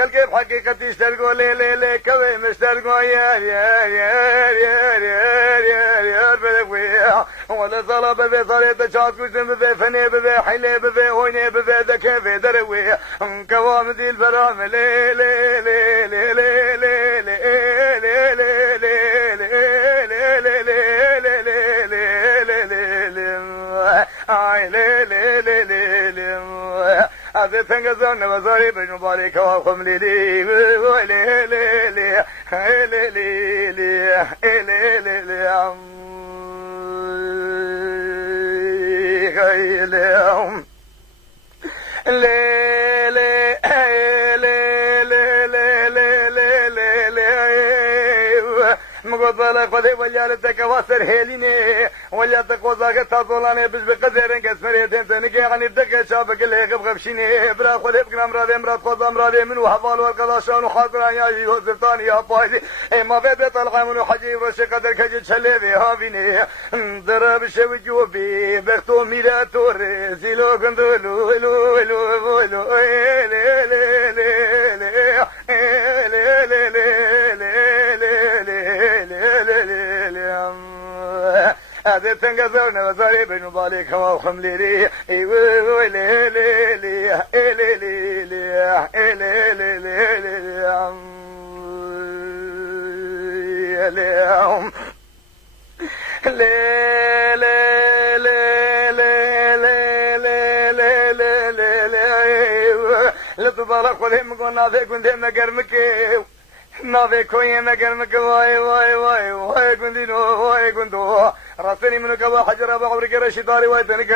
خلقي بحقيقتي اشترقوا لي كوي مشترقوا يا بذوي ولا طلب بذي طريقة شاط كوشن بذي فني بذي حيلي بذي هوني بذي ذكي في دروي كوام دي البرام لي لي لي لي لي لي لي لي هذا تنقذون وزاري بن مبارك وخم لي لي لي لي لي لي لي لي لي لي مقبلك فدي وجالتك واسر هيليني وجالتك وزاك تطولاني بش بقدرن كسمريتين تنكي عن الدك شابك اللي غبغبشيني برا خلي بكرام رادي مراد خذ امرادي من وحفال والقضاشان وحاضران يا جي زفتاني يا بايدي ما في بيت الغامن وحجي ورش قدر كجي تشليبي هافيني ضرب شوي جوبي بختو ميلا توري زيلو قندولو لو لو لو هذا تنقذون وزاري بن مبارك وخم لي لي لي لي لي لي لطبالك ولهم قلنا فيك وانت مقرمك ما في كوي مقرمك واي واي واي واي كنتينو واي كنتو راسني منك وحجر ابو عمرك رشيداري ويتنك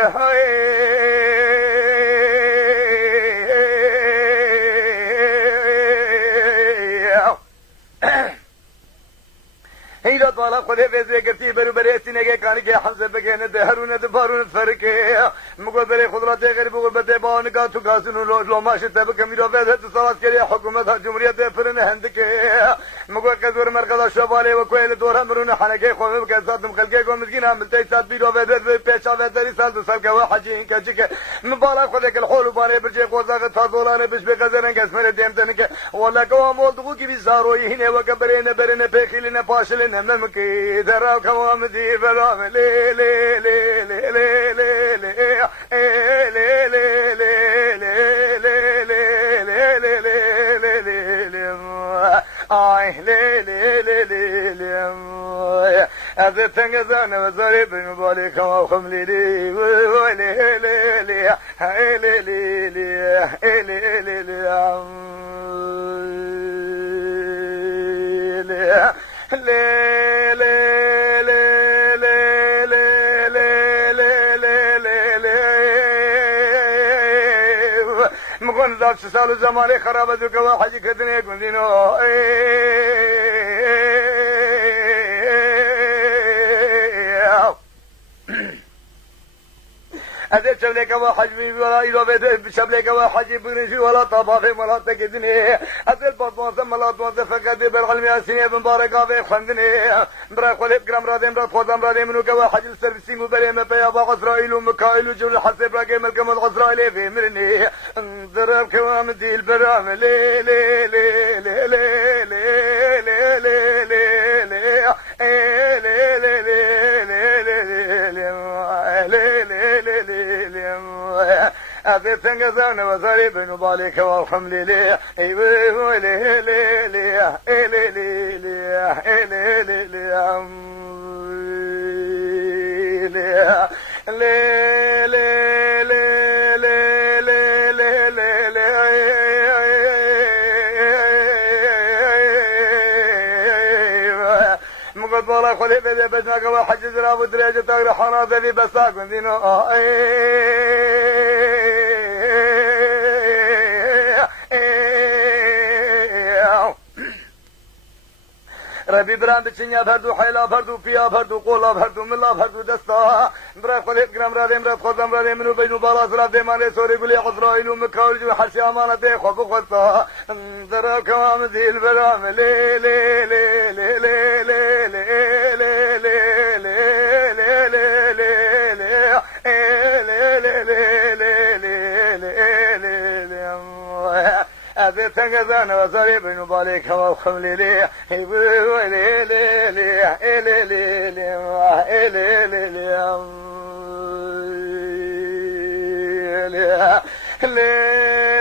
هيدا طالع خذ في زيكتي بربريتي نجى كان كي حمزة بكينا دهرون دبارون فرقة مقابل خضرات غير بقول بان كاتو كاسون لو ما شت بكميرو في تصالات كلي حكومة الجمهورية فرن هندك مقول كدور مركز شبالي وكويل دور امرون حنكي خوف كذات مخلقكم مسكين عمل تيسات بيرو في بيشا في دري سال سال كواحدين كجك مبارك خذك الحول باني برجي قوزاق تازولاني بش بقدرن كسمر ديم تنك ولا كوام ولدو كي بيزاروي هنا وكبرين برين بخيلنا باشلنا نمكي درا كوام دي برام لي لي لي لي لي لي لي لي آه لي لي لي لي لي هذا تنقذان وزاري بن مبارك وخم لي لي لي لي لي لي لي لي لي مكون ذاك سالو زماني خرابة ذوك حاجي كدني كندينو هذا شبلك وحجمي ولا إذا شبلك وحجي بنشي ولا طبافي ولا تكدني هذا البطوس ملات فقد بالعلم ياسين بن بارك في خندني برا خليب جرام رادم راد خدام رادم منو كوا حج السرسين وبريم في أبا إسرائيل ومكائيل وجل حسب راجم الكمال إسرائيل في مرني ضرب كوام ديل برام لي لي لي لي لي لي لي لي هذا تنقذان وزاري بن مبارك وخم لي لي لي لي لي لي لي لي مقدر خلي بدي بدنا قوا حج زراب ودريجة تغرى حنا ذي بساق من دينو ربي برام بچنيا بردو حيلا بردو فيا بردو قولا بردو ملا بردو دستا برا خليت جرام رادم راد خدام رادم منو بينو بالا زراب ديماني سوري قولي عزرائيل ومكاول جو حسي امانة دي خوف خطا ذرا كوام ذيل برام لي لي لي لي لي لي لي لي أبي تنقذان وصري بن بالك وخملي لي لي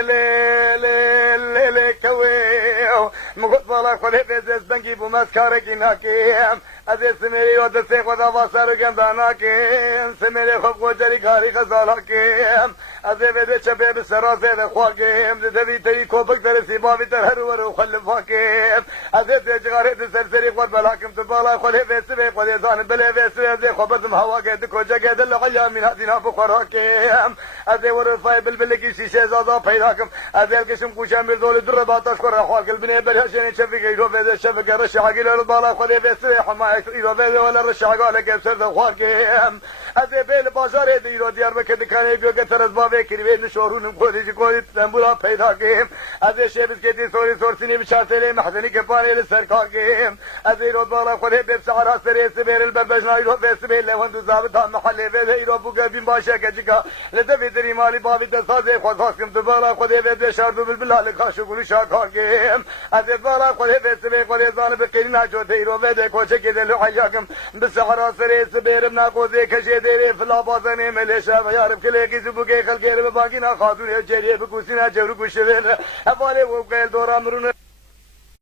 لي لي لي كويو مقبلة خلي بزز بنجيب ومسكارك ناكيم أزي سميري ودسيق وذا بصارك داناكيم سميري خب وجري كاري خزالاكيم أزي بدي شباب السراسي دخواكيم زي تري كوبك درسي بابي ترهر ورو خلفاكيم أزي تجغاري تسرسري قد بلاكم تبالا خلي بسبي قد يزان بلي بسبي أزي خبزم هواكي دكوجا قيد اللغيا من هدينا بخراكيم أزي ورفاي بالبلكي شيشي زازا فيراكم أزي الكشم كوشام بزول دربات أشكر أخواك البني برهشين شفق إيرو فيدا شفق رشا قيل البالا خلي بسبي حمايك إيرو فيدا ولا رشا قالك يبسر دخواكيم أزي بيل بازار إيرو ديار بك دكاني بيوك ترز بابي كريبين شورونم كودي كودي تنبولا فيراكيم أزي شيبس كيتي سوري سورسيني بشارتلي محزني كفاني للسركاكيم أزي رو بالا خلي بسعر سري سبير البربجنا إيرو فيسبي لوندو زابطان محلي فيدا إيرو بوكا بين باشا كجيكا لتفي دري مالي بابي دسازي خواكم تبالا خدي فيدا شاردو بالبلا لكاشو قولي شاكاكيم أزي بالا خلي فيسبي خلي زان بقينا جوتي إيرو فيدا كوشا كده لحياكم بسعر سري سبير مناقوزي كشي ديري فلا بازني مليشا ويارب كليكي زبوكي خلقي بباقينا خاتوني جري بكوسينا جورو كشويل أفالي وقيل دورا مرون